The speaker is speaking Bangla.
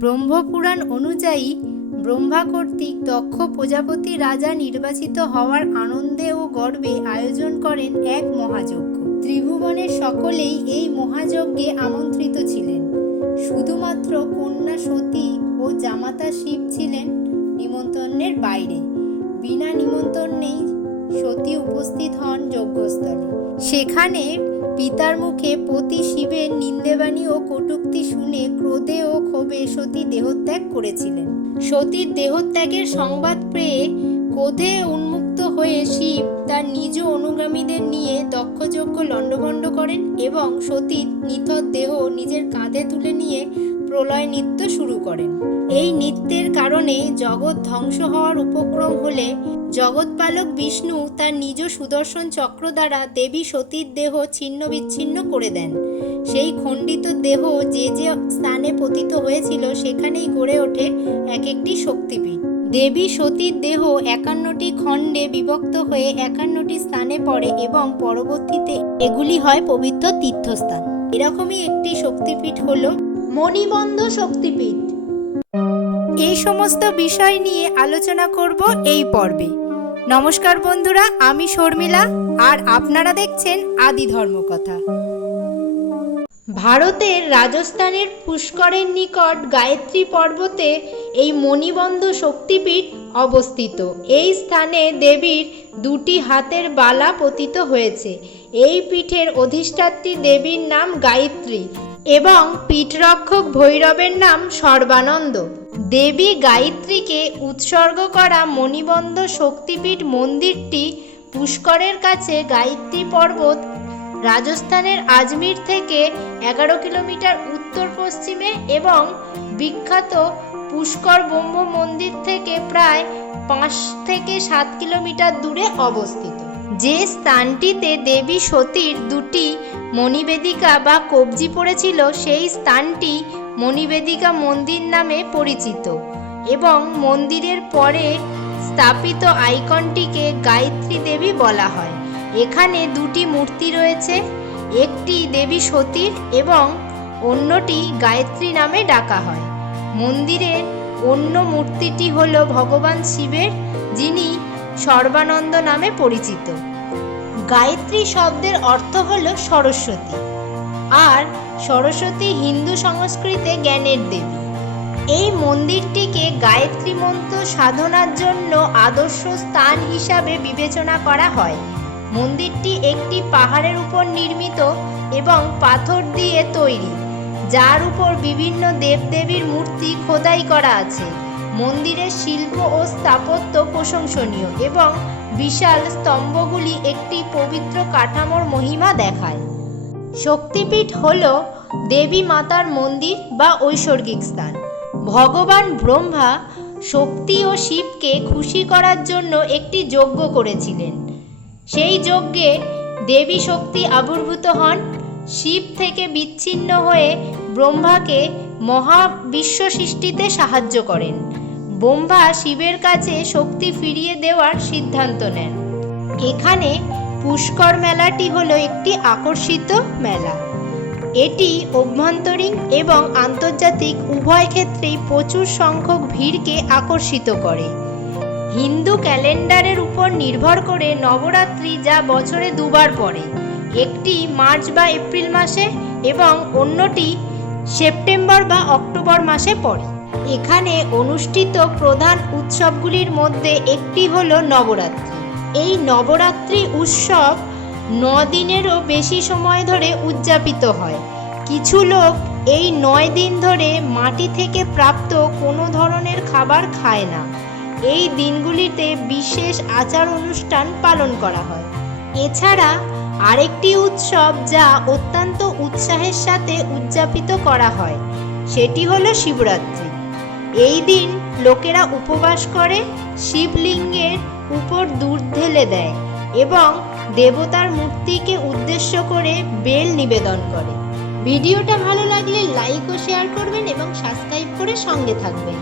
ব্রহ্মপুরাণ অনুযায়ী ব্রহ্মা কর্তৃক দক্ষ প্রজাপতি রাজা নির্বাচিত হওয়ার আনন্দে ও গর্বে আয়োজন করেন এক মহাযজ্ঞ। ত্রিভুবনের সকলেই এই মহাযজ্ঞে আমন্ত্রিত ছিলেন। শুধুমাত্র কন্যা সতী ও জামাতা শিব ছিলেন নিমন্ত্রণের বাইরে। বিনা নিমন্ত্রণেই সতী উপস্থিত হন যজ্ঞস্থলে। সেখানে পিতার মুখে পতি শিবের নিন্দেবাণী ও কটূক্তি শুনে ক্রোধে ও ক্ষোভে সতী দেহত্যাগ করেছিলেন। সতীর দেহত্যাগের সংবাদ পেয়ে ক্রোধে উন্মুক্ত হয়ে শিব তার নিজ অনুগামীদের নিয়ে দক্ষযজ্ঞ লণ্ডভণ্ড করেন এবং সতীর নিথর দেহ নিজের কাঁধে তুলে নিয়ে প্রলয় নৃত্য শুরু করেন। এই নৃত্যের কারণে জগৎ ধ্বংস হওয়ার উপক্রম হলে জগৎপালক বিষ্ণু তার নিজ সুদর্শন চক্র দ্বারা দেবী সতীর দেহ ছিন্ন বিচ্ছিন্ন করে দেন। সেই খণ্ডিত দেহ যে যে স্থানে পতিত হয়েছিল সেখানেই গড়ে ওঠে এক একটি শক্তিপীঠ। দেবী সতীর দেহ 51টি খণ্ডে বিভক্ত হয়ে 51টি স্থানে পড়ে এবং পরবর্তীতে এগুলি হয় পবিত্র তীর্থস্থান। এরকমই একটি শক্তিপীঠ হল মণিবন্ধ শক্তিপীঠ। এই সমস্ত বিষয় নিয়ে আলোচনা করব এই পর্বে। নমস্কার বন্ধুরা, আমি শর্মিলা আর আপনারা দেখছেন আদি ধর্মকথা। ভারতের রাজস্থানের পুষ্করের নিকট গায়ত্রী পর্বতে এই মণিবন্ধ শক্তিপীঠ অবস্থিত। এই স্থানে দেবীর 2টি হাতের বালা পতিত হয়েছে। এই পীঠের অধিষ্ঠাত্রী দেবীর নাম গায়ত্রী এবং পীঠরক্ষক ভৈরবের নাম সর্বানন্দ। দেবী গায়ত্রীকে উৎসর্গ করা মণিবন্ধ শক্তিপীঠ মন্দিরটি পুষ্করের কাছে গায়ত্রী পর্বত রাজস্থানের আজমির থেকে 11 কিলোমিটার উত্তর পশ্চিমে এবং বিখ্যাত পুষ্কর ব্রহ্ম মন্দির থেকে প্রায় 5 থেকে 7 কিলোমিটার দূরে অবস্থিত। যে স্থানটিতে দেবী সতীর 2টি মণিবেদিকা বা কবজি পড়েছিল সেই স্থানটি মণিবেদিকা মন্দির নামে পরিচিত এবং মন্দিরের পরে স্থাপিত আইকনটিকে গায়ত্রী দেবী বলা হয়। এখানে 2টি মূর্তি রয়েছে, একটি দেবী সতীর এবং অন্যটি গায়ত্রী নামে ডাকা হয়। মন্দিরের অন্য মূর্তিটি হল ভগবান শিবের, যিনি সর্বানন্দ নামে পরিচিত। গায়ত্রী শব্দের অর্থ হল সরস্বতী, আর সরস্বতী হিন্দু সংস্কৃতে জ্ঞানের দেবী। এই মন্দিরটিকে গায়ত্রী মন্ত্র সাধনার জন্য আদর্শ স্থান হিসাবে বিবেচনা করা হয়। মন্দিরটি একটি পাহাড়ের উপর নির্মিত এবং পাথর দিয়ে তৈরি, যার উপর বিভিন্ন দেবদেবীর মূর্তি খোদাই করা আছে। মন্দিরের শিল্প ও স্থাপত্য প্রশংসনীয় এবং বিশাল স্তম্ভগুলি একটি পবিত্র কাঠামোর মহিমা দেখায়। শক্তিপীঠ হল দেবী মাতার মন্দির বা ঐশ্বরিক স্থান। ভগবান ব্রহ্মা শক্তি ও শিবকে খুশি করার জন্য একটি যজ্ঞ করেছিলেন। সেই যজ্ঞে দেবী শক্তি আবির্ভূত হন। শিব থেকে বিচ্ছিন্ন হয়ে ব্রহ্মাকে মহাবিশ্ব সৃষ্টিতে সাহায্য করেন। ব্রহ্মা শিবের কাছে শক্তি ফিরিয়ে দেওয়ার সিদ্ধান্ত নেন। এখানে পুষ্কর মেলাটি হলো একটি আকর্ষিত মেলা। এটি অভ্যন্তরীণ এবং আন্তর্জাতিক উভয় ক্ষেত্রেই প্রচুর সংখ্যক ভিড়কে আকর্ষিত করে। হিন্দু ক্যালেন্ডারের উপর নির্ভর করে নবরাত্রি, যা বছরে 2 বার পড়ে, একটি মার্চ বা এপ্রিল মাসে এবং অন্যটি সেপ্টেম্বর বা অক্টোবর মাসে পড়ে। এখানে অনুষ্ঠিত প্রধান উৎসবগুলির মধ্যে একটি হলো নবরাত্রি। এই নবরাত্রি উৎসব 9 দিনেরও বেশি সময় ধরে উদযাপিত হয়। কিছু লোক এই 9 দিন ধরে মাটি থেকে প্রাপ্ত কোনো ধরনের খাবার খায় না। এই দিনগুলিতে বিশেষ আচার অনুষ্ঠান পালন করা হয়। এছাড়া আরেকটি উৎসব যা অত্যন্ত উৎসাহের সাথে উদযাপিত করা হয়, সেটি হলো শিবরাত্রি। এই দিন লোকেরা উপবাস করে, শিবলিঙ্গের উপর দুধ ঢেলে দেয় এবং দেবতার মূর্তিকে উদ্দেশ্য করে বেল নিবেদন করে। ভিডিওটা ভালো লাগলে লাইক ও শেয়ার করবেন এবং সাবস্ক্রাইব করে সঙ্গে থাকবেন।